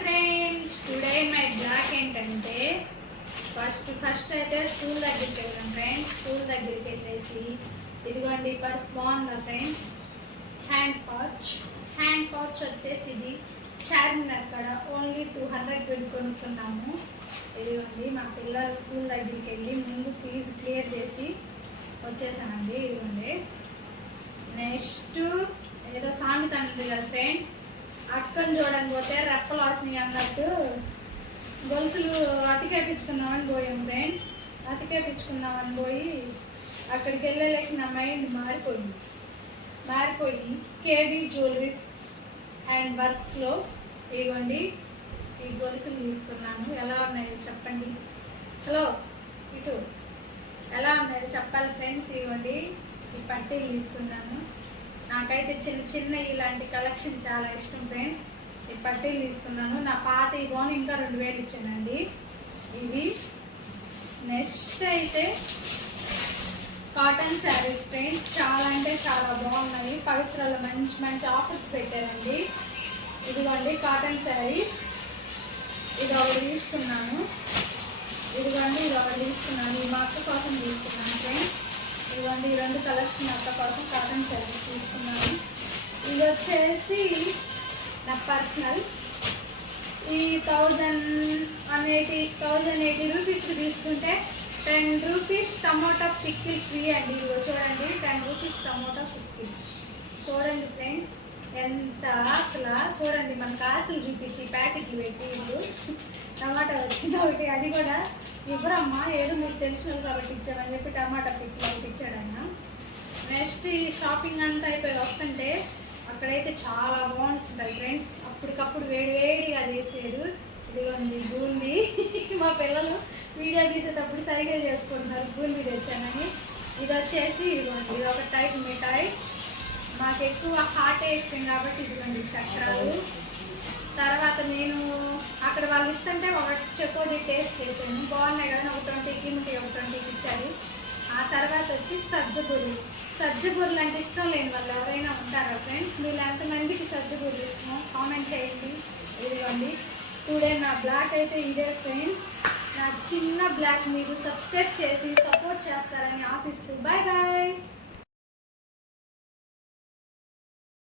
Friends, today my blog ఏంటంటే first అయితే school దగ్గరికి వెళ్ళాం ఫ్రెండ్స్. స్కూల్ దగ్గరికి వెళ్ళేసి ఇదిగోండి పర్స్ బాగుందా ఫ్రెండ్స్. హ్యాండ్ పౌచ్ వచ్చేసి ఇది చార్మినార్ అక్కడ ఓన్లీ 200 పెట్టి కొనుక్కున్నాము. ఇదిగోండి మా పిల్లలు స్కూల్ దగ్గరికి వెళ్ళి ముందు ఫీజు క్లియర్ చేసి వచ్చేసానండి. ఇదిగోండి నెక్స్ట్ ఏదో సామెత అంటుంది కదా ఫ్రెండ్స్, అక్కని చూడడానికి పోతే రెప్పలు వస్తున్నాయి అన్నట్టు గొలుసులు అతికేపించుకుందామని పోయాం ఫ్రెండ్స్. అతికేపించుకుందామని పోయి అక్కడికి వెళ్ళలేక నా మైండ్ మారిపోయి కేబీ జ్యువెలరీస్ అండ్ వర్క్స్లో ఇవ్వండి ఈ గొలుసులు తీసుకున్నాను. ఎలా ఉన్నాయో చెప్పండి. హలో ఇటు ఎలా ఉన్నాయో చెప్పాలి ఫ్రెండ్స్. ఇవ్వండి ఈ పట్టీలు తీసుకున్నాను. నాకైతే చిన్న ఇలాంటి కలెక్షన్ చాలా ఇష్టం ఫ్రెండ్స్. ఈ పట్టీలు తీసుకున్నాను. నా పాత ఇవ్వని ఇంకా 2000 ఇచ్చానండి ఇవి. నెక్స్ట్ అయితే కాటన్ శారీస్ ఫ్రెండ్స్, చాలా అంటే చాలా బాగున్నాయి. పవిత్రలో మంచి ఆఫర్స్ పెట్టారండి. ఇదిగోండి కాటన్ శారీస్, ఇది ఒకటి తీసుకున్నాను. ఇదిగోండి ఇది ఒకటి తీసుకున్నాను. ఈ మా అక్క కోసం తీసుకున్నాను ఫ్రెండ్స్. ఇదిగోండి ఈ 2 కలర్స్ మా అక్క కోసం కాటన్ శారీస్ తీసుకున్నాను. ఇది వచ్చేసి నా పర్సనల్. ఈ 1080 రూపీస్కి తీసుకుంటే 10 రూపీస్ టమోటా పిక్కిల్ ఫ్రీ అండి. ఇదిగో చూడండి 10 రూపీస్ టమోటా పిక్కిల్. చూడండి ఫ్రెండ్స్ ఎంత అసలు చూడండి, మన కాసులు చూపించి ప్యాకెట్లు పెట్టి ఇప్పుడు టమాటా వచ్చింది ఒకటి. అది కూడా ఇవ్వరమ్మా, ఏదో మీకు తెలిసిన కాబట్టి ఇచ్చామని చెప్పి టమాటా పిక్కిల్ ఒకటి ఇచ్చాడు ఆయన. నెక్స్ట్ ఈ షాపింగ్ అంతా అయిపోయి వస్తుంటే అక్కడైతే చాలా బాగుంటుంది ఫ్రెండ్స్. అప్పటికప్పుడు వేడిగా చేసేది. ఇదిగోండి బూందీ. మా పిల్లలు వీడియో తీసేటప్పుడు సరిగ్గా చేసుకుంటున్నారు బూందీ తెచ్చానని. ఇది వచ్చేసి ఇదిగోండి ఇది ఒక టైప్ మిఠాయి. మాకు ఎక్కువ హాటే ఇష్టం కాబట్టి ఇదిగోండి చక్రాలు. తర్వాత నేను అక్కడ వాళ్ళు ఇస్తుంటే ఒకటి టేస్ట్ చేశాను, బాగున్నాయి కదా. ఒక 20కి ఒక 20కి ఇచ్చారు. ఆ తర్వాత వచ్చి సజ్జబూరలు అంటే ఇష్టం లేని వాళ్ళు ఎవరైనా ఉంటారా ఫ్రెండ్స్? మీరు ఎంతమందికి సజ్జబూరలు ఇష్టమో కామెంట్ చేయండి. ఇదిగోండి టుడే నా బ్లాగ్ అయితే ఇదే ఫ్రెండ్స్. నా చిన్న బ్లాగ్ మీరు సబ్స్క్రైబ్ చేసి సపోర్ట్ చేస్తారని ఆశిస్తూ బాయ్ బాయ్.